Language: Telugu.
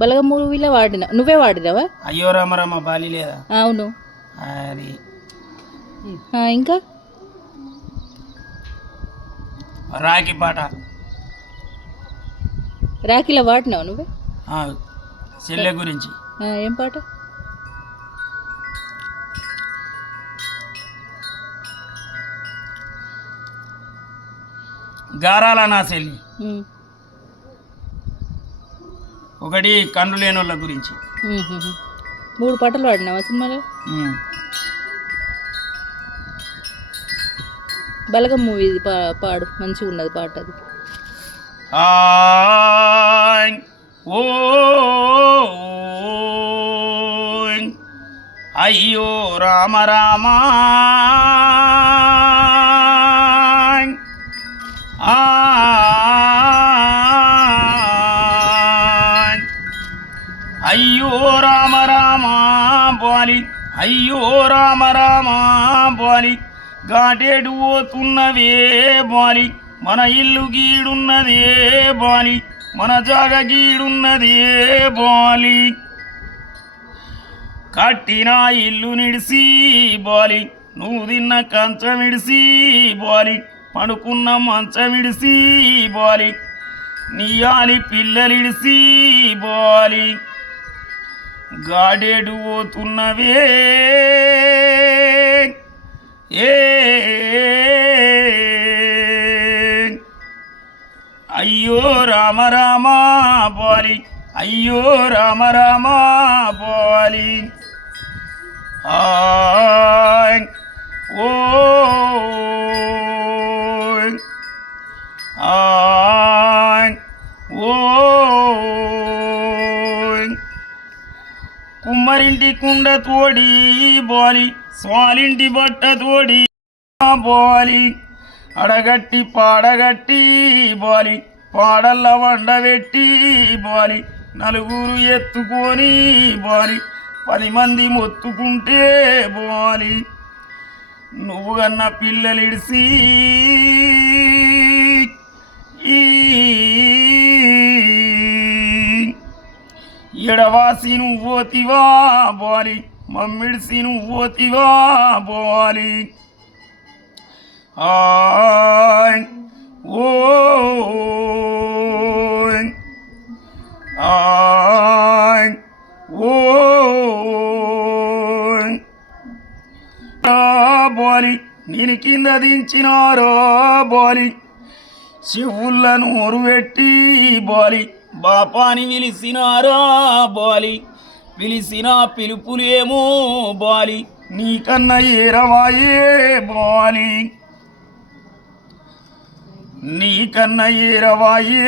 బలగం మూవీలో వాడిన నువ్వే వాడినావా? అయ్యో రామ రామ బాలి లేదా? అవును. అది ఇంకా రాఖీ పాట రాఖీలో వాడినావు నువ్వే? చెల్లె గురించి. ఏం పాట? గారాల నా చెల్లి, ఒకటి కన్ను లేని వాళ్ళ గురించి. 3 పాటలు పాడినావా సినిమాలో? బలగం మూవీ పాడు, మంచిగా ఉన్నది పాట అది. ఓ అయ్యో రామ రామ అయ్యో రామ రామ బాలి, అయ్యో రామ రామ బాలి, గాటేడు పోతున్నవే బాలి, మన ఇల్లు గీడున్నదే బాలి, మన జాగ గీడున్నదే బాలి, కట్టిన ఇల్లు నిడిసి బాలి, నువ్వు తిన్న కంచమిడిసి బాలి, పడుకున్న మంచమిడిసి బాలి, నీయాలి పిల్లలిడిసి బాలి, గాడేడు పోతున్నవే అయ్యో రామ రామ బాలి, అయ్యో రామ రామ బాలి, ఓ కుమ్మరింటి కుండ తోడి బాలి, స్వాలింటి బట్ట తోడి బాలి, అడగట్టి పాడగట్టి బాలి, పాడల్ల వండబెట్టి బాలి, నలుగురు ఎత్తుకొని బాలి, 10 మంది మొత్తుకుంటే బాలి, నువ్వు కన్న పిల్లలిడిసి ఎడవాసి నువ్వు పోతివా బాలి, మమ్మిడిసి నువ్వు పోతివా బాలి, ఓ బాలి, నేను కింద దించినారో బాలి, చెవుళ్ళ నోరు పెట్టి బాలి, బాపాని పిలిచినారా బాలి, పిలిచిన పిలుపులేమో బాలి, నీకన్నా ఏరవాయే బాలి, నీకన్నా ఏరవాయే